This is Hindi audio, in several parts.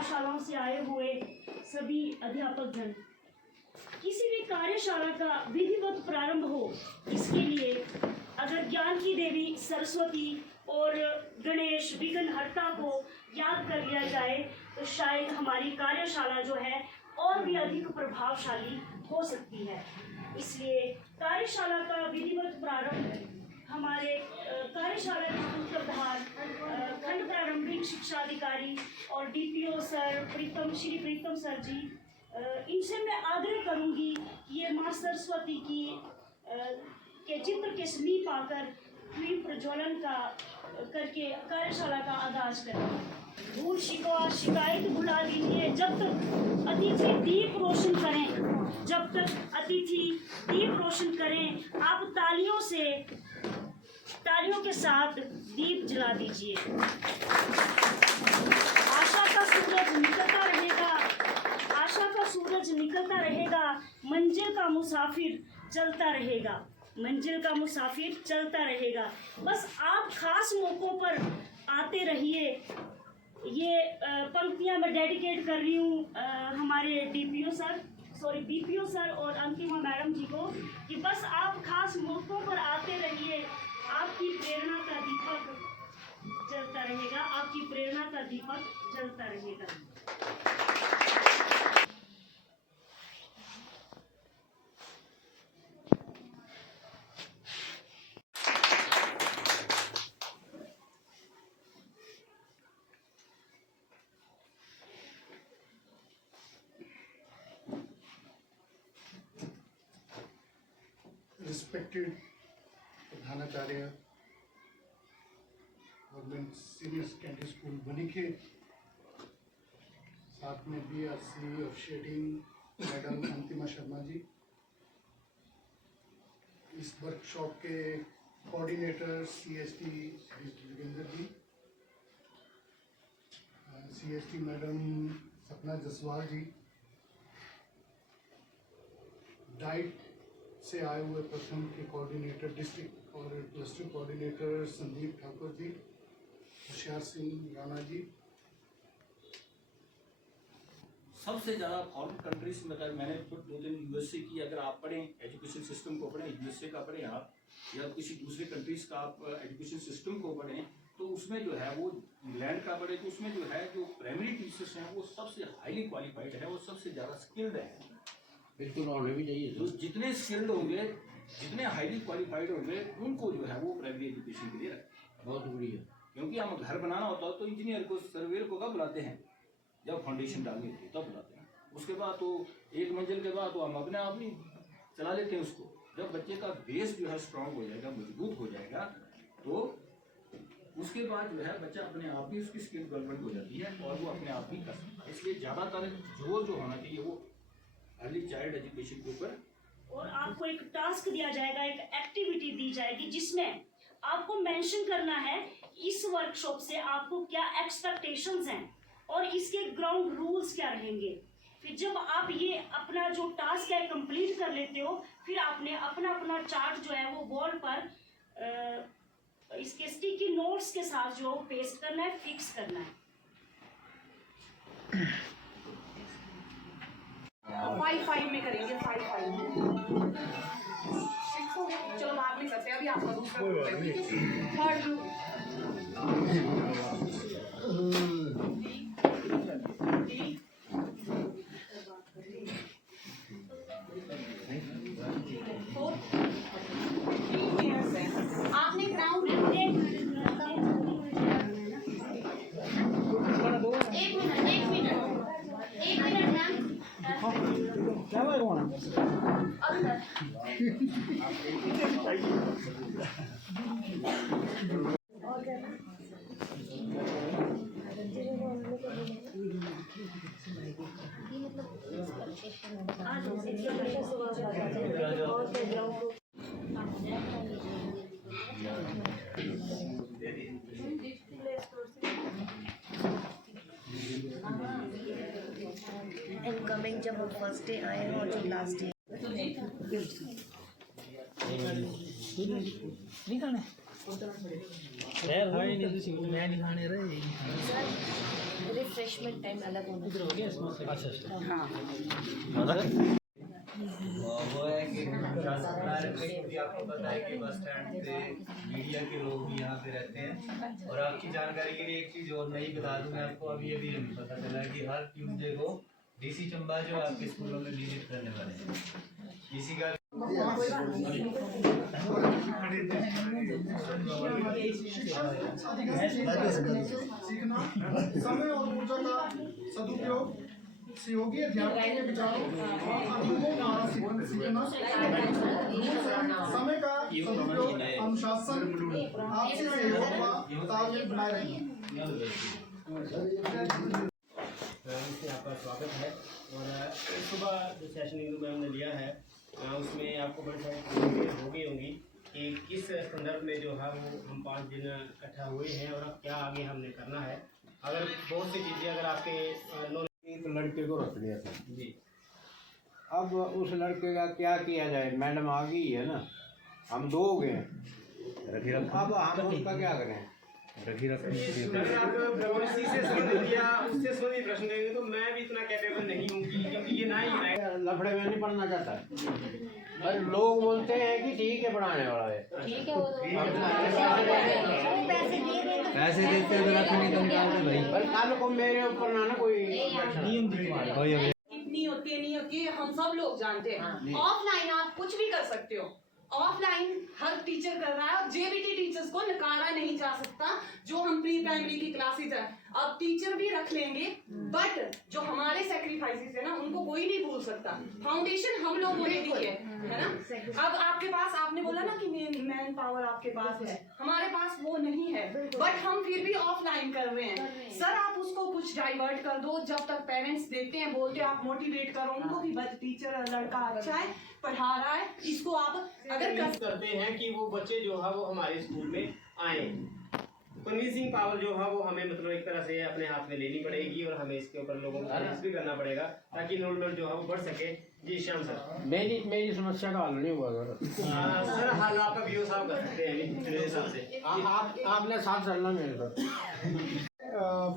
पाठशालाओं से आए हुए सभी अध्यापक जन, किसी भी कार्यशाला का विधिवत प्रारंभ हो, इसके लिए अगर ज्ञान की देवी सरस्वती और गणेश विघ्नहर्ता को याद कर लिया जाए तो शायद हमारी कार्यशाला जो है और भी अधिक प्रभावशाली हो सकती है। इसलिए कार्यशाला का विधिवत प्रारंभ हमारे कार्यशाला के प्रधान खंड प्रारंभिक शिक्षा अधिकारी और डीपीओ सर श्री प्रीतम सर जी, इनसे मैं आग्रह करूंगी कि ये माँ सरस्वती की के चित्र के समीप आकर दीप प्रज्वलन का करके कार्यशाला का आगाज करें। भूल शिकवा शिकायत भुला दीजिए, जब तक अतिथि दीप रोशन करें, जब तक अतिथि दीप रोशन करें, आप तालियों के साथ दीप जला दीजिए। आशा का सूरज निकलता रहेगा, आशा का सूरज निकलता रहेगा, मंजिल का मुसाफिर चलता रहेगा, मंजिल का मुसाफिर चलता रहेगा। बस आप खास मौक़ों पर आते रहिए। ये पंक्तियां मैं डेडिकेट कर रही हूँ हमारे बीपीओ सर और अंतिमा मैडम जी को, कि बस आप खास मौक़ों पर आते रहिए, आपकी प्रेरणा का दीपक जलता रहेगा, आपकी प्रेरणा का दीपक जलता रहेगा। Respected प्रधानाचार्य government senior secondary school Banikhet, साथ में BRC officiating madam Antima Sharma ji, इस वर्कशॉप के coordinator CST Joginder ji, CST madam Sapna Jaswal ji, DIET से आए हुए प्रथम के कोऑर्डिनेटर डिस्ट्रिक्ट और क्लस्टर कोऑर्डिनेटर संदीप ठाकुर जी, होशियार सिंह राणा जी। सबसे ज़्यादा फॉरेन कंट्रीज में अगर मैंने खुद 2 दिन USA की, अगर आप पढ़ें एजुकेशन सिस्टम को पढ़ें, USA का पढ़ें आप, या किसी दूसरे कंट्रीज़ का आप एजुकेशन सिस्टम को पढ़ें, तो उसमें जो है वो इंग्लैंड का पढ़े तो उसमें जो है जो प्राइमरी टीचर्स हैं वो सबसे हाईली क्वालिफाइड है, वो सबसे ज़्यादा स्किल्ड है। बिल्कुल होने भी चाहिए। जो जितने स्किल्ड होंगे, जितने हाईली क्वालिफाइड होंगे, उनको जो है वो प्राइमरी एजुकेशन के लिए रखें। बहुत बढ़िया, क्योंकि हम घर बनाना होता है तो इंजीनियर को, सर्वेयर को कब बुलाते हैं? जब फाउंडेशन डालनी होती है तब बुलाते हैं। उसके बाद तो एक मंजिल के बाद तो हम अपने आप ही चला लेते हैं उसको। जब बच्चे का बेस जो है स्ट्रांग हो जाएगा, मजबूत हो जाएगा, तो उसके बाद जो है बच्चा अपने आप ही, उसकी स्किल डेवलपमेंट हो जाती है और वो अपने आप ही कर सकता है। इसलिए ज़्यादातर जोर जो होना चाहिए वो अर्ली चाइल्ड एजुकेशन के ऊपर। और आपको एक टास्क दिया जाएगा, एक एक्टिविटी दी जाएगी जिसमें आपको मेंशन करना है इस वर्कशॉप से आपको क्या एक्सपेक्टेशंस हैं और इसके ग्राउंड रूल्स क्या रहेंगे। फिर जब आप ये अपना जो टास्क है कंप्लीट कर लेते हो, फिर आपने अपना अपना चार्ट जो है वो वॉल पर इसके स्टिकी नोट्स के साथ जो पेस्ट करना है, फिक्स करना है। 5-5 में करेंगे, 5-5 में। चलो बाद में करते हैं, अभी आपका दूसरा थर्ड ग्रुप। आपने ग्राउंड एक मिनट मैम, क्या हुआ रोना? इनकमिंग जब हम फर्स्ट डे आए हैं और जो लास्ट डे नहीं खाने यार, भाई नहीं, मैं नहीं खाने रहे। रिफ्रेशमेंट टाइम अलग होना वो है कि भी आपको पता है कि बस स्टैंड पे मीडिया के लोग भी यहाँ पे रहते हैं। और आपकी जानकारी के लिए एक चीज़ और नई बता दूँ मैं आपको, अभी अभी पता चला कि हर ट्यूसडे को डीसी चंबा जो आपके स्कूलों में विजिट करने वाले हैं। इसी का सीखना, समय और ऊर्जा का सदुपयोग, सहयोगी अध्यापकों के विचारों और अनुभवों द्वारा सीखना, समय का सदुपयोग, अनुशासन, आपसी सहयोग व तालमेल बनाए रखना। आपका स्वागत है। और सुबह जो सेशन इंदु मैम ने लिया है उसमें आपको बड़ी सारी चीज़ें हो गई होंगी कि किस संदर्भ में जो है वो हम 5 दिन इकट्ठा हुए हैं और अब क्या आगे हमने करना है। अगर बहुत सी चीज़ें अगर आपके एक लड़के को रख दिया था जी, अब उस लड़के का क्या किया जाए, मैडम आ गई है ना, हम 2 हो गए हैं, अब हम उसका क्या करें। अगर आप पॉलिसी से संबंधित या उससे संबंधित प्रश्न देंगे तो मैं भी इतना कैपेबल नहीं हूँ क्योंकि ये ना ही है। लफड़े में नहीं पढ़ना चाहता, पर लोग बोलते हैं कि ठीक है पढ़ाने वाला है, ठीक है। वो पैसे देते हैं तो रख नहीं तो निकालते भाई। पर कल को मेरे ऊपर ना कोई कितनी होती है नहीं होती है हम सब लोग जानते हैं। ऑफलाइन आप कुछ भी कर सकते हो, ऑफलाइन हर टीचर कर रहा है और जेबीटी टीचर्स को नकारा नहीं जा सकता जो हम प्री प्राइमरी की क्लासेज है। अब टीचर भी रख लेंगे बट जो हमारे सेक्रीफाइसेस है ना उनको कोई नहीं भूल सकता। फाउंडेशन हम लोगों ने दी है ना। अब आपके पास आपने बोला ना कि मैन पावर आपके पास है, हमारे पास वो नहीं है बट हम फिर भी ऑफलाइन कर रहे हैं। सर आप उसको कुछ डाइवर्ट कर दो, जब तक पेरेंट्स देते हैं बोलते हैं आप मोटिवेट करो उनको कि टीचर लड़का अच्छा है पढ़ा रहा है, इसको आप अगर करते हैं कि वो बच्चे जो है वो हमारे स्कूल में आए। कन्विंसिंग पावर जो है वो हमें मतलब एक तरह से अपने हाथ में लेनी पड़ेगी और हमें इसके ऊपर लोगों को कन्विंस भी करना पड़ेगा ताकि एनरोलमेंट जो है वो बढ़ सके। जी श्याम सर, मेरी समस्या का हल नहीं हुआ सर हाल आपका वीओ साहब कर सकते हैं मेरे हिसाब से। आपने साथ चलना मेरे साथ।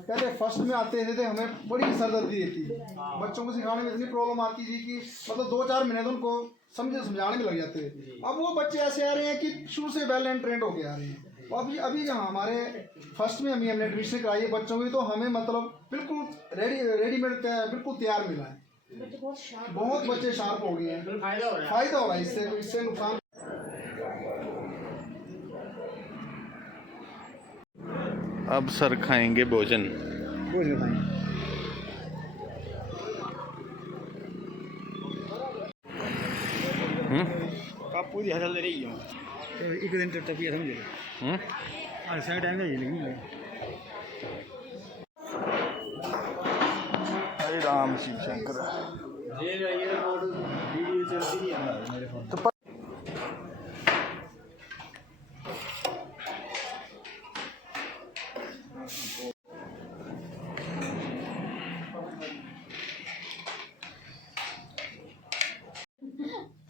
पहले फर्स्ट में आते थे हमें बड़ी सरदर्दी रहती थी, बच्चों को सिखाने में इतनी प्रॉब्लम आती थी कि मतलब 2-4 महीने तो उनको समझाने में लग जाते थे। अब वो बच्चे ऐसे आ रहे हैं कि शुरू से वेल एंड ट्रेंड होके आ रहे हैं। अभी जहाँ हमारे फर्स्ट में हमने एडमिशन कराई है बच्चों की, तो हमें मतलब बिल्कुल रेडीमेड बिल्कुल तैयार मिला है। बहुत बच्चे शार्प हो गए हैं, फायदा हो रहा है इससे नुकसान। अब सर खाएंगे भोजन। कापू दी हसल रही हूँ तो एक दिन तो टपिया समझे साइड टाइम नहीं लेकिन हरे राम शिव शंकर। वीडियो चलती नहीं है मेरे फोन तो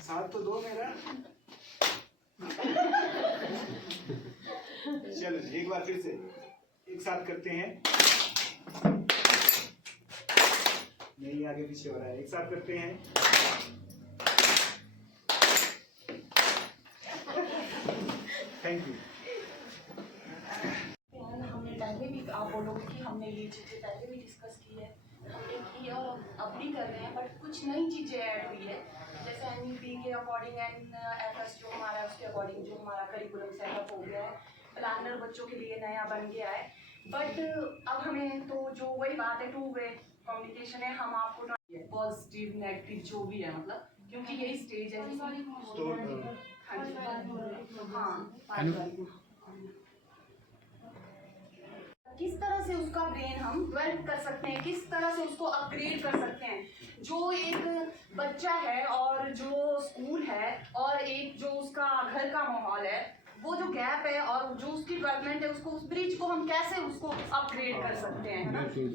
साथ तो दो मेरा। चलो एक बार फिर से एक साथ करते हैं, नहीं आगे पीछे हो रहा है, एक साथ करते हैं। Thank you. हमने पहले भी आप बोलोगे कि हमने ये चीज़ें पहले भी डिस्कस की है, हमने की और अब भी कर रहे हैं बट कुछ नई चीज़ें ऐड हुई है जैसे एनईपी के अकॉर्डिंग एंड एफएस जो हमारा है उसके अकॉर्डिंग जो हमारा करिकुलम सेटअप हो गया है, प्लानर बच्चों के लिए नया बन गया है। बट अब हमें तो जो वही बात है 2 वे कम्युनिकेशन है, हम आपको पॉजिटिव नेगेटिव जो भी है मतलब क्योंकि यही स्टेज है। किस तरह से उसका ब्रेन हम डेवलप कर सकते हैं, किस तरह से उसको अपग्रेड कर सकते हैं। जो एक बच्चा है और जो स्कूल है और एक जो उसका घर का माहौल है, वो जो गैप है और जो उसकी डेवलपमेंट है उसको उस ब्रिज को हम कैसे उसको अपग्रेड कर सकते हैं, है ना? वो चीज़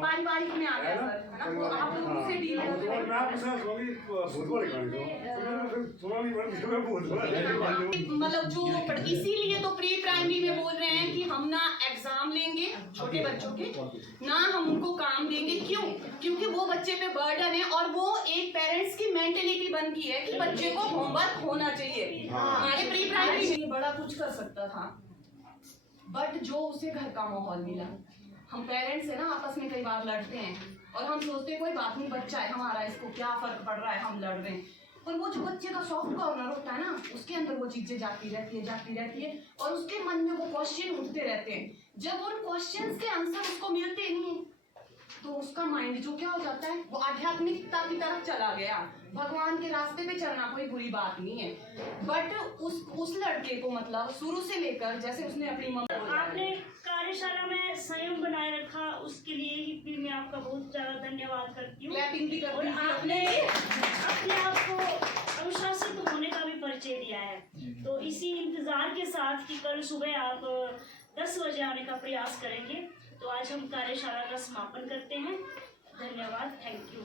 पारिवारिक में आ गया सर, है ना? वो आप लोग उससे डील करते हैं मतलब जो इसीलिए तो प्री प्राइमरी में बोल रहे हैं कि छोटे बच्चों के ना हम उनको काम देंगे। क्यों? क्योंकि वो बच्चे पे बर्डन है और वो एक पेरेंट्स की मेंटेलिटी बन गई है कि बच्चे को होमवर्क होना चाहिए। हमारे प्री प्राइमरी में बड़ा कुछ कर सकता था, बट जो उसे घर का माहौल मिला। हम पेरेंट्स है ना, आपस में कई बार लड़ते हैं और हम सोचते हैं कोई बात नहीं, बच्चा है हमारा, इसको क्या फर्क पड़ रहा है, हम लड़ रहे हैं। पर वो जो बच्चे का सॉफ्ट कॉर्नर होता है ना, उसके अंदर वो चीजें जाती रहती है और उसके मन में वो क्वेश्चन उठते रहते हैं। जब उन क्वेश्चंस के आंसर उसको मिलते नहीं है तो उसका माइंड जो क्या हो जाता है, वो आध्यात्मिकता की तरफ चला गया। भगवान के रास्ते पे चलना कोई बुरी बात नहीं है, बट उस लड़के को मतलब शुरू से लेकर जैसे उसने अपनी आपने कार्यशाला में संयम बनाए रखा, उसके लिए भी मैं आपका बहुत ज्यादा धन्यवाद करती हूँ। क्लैपिंग भी करती और हूँ। आपने अपने आप को अनुशासित होने का भी परिचय दिया है। तो इसी इंतजार के साथ कि कल सुबह आप 10 बजे आने का प्रयास करेंगे, तो आज हम कार्यशाला का समापन करते हैं। धन्यवाद, थैंक यू।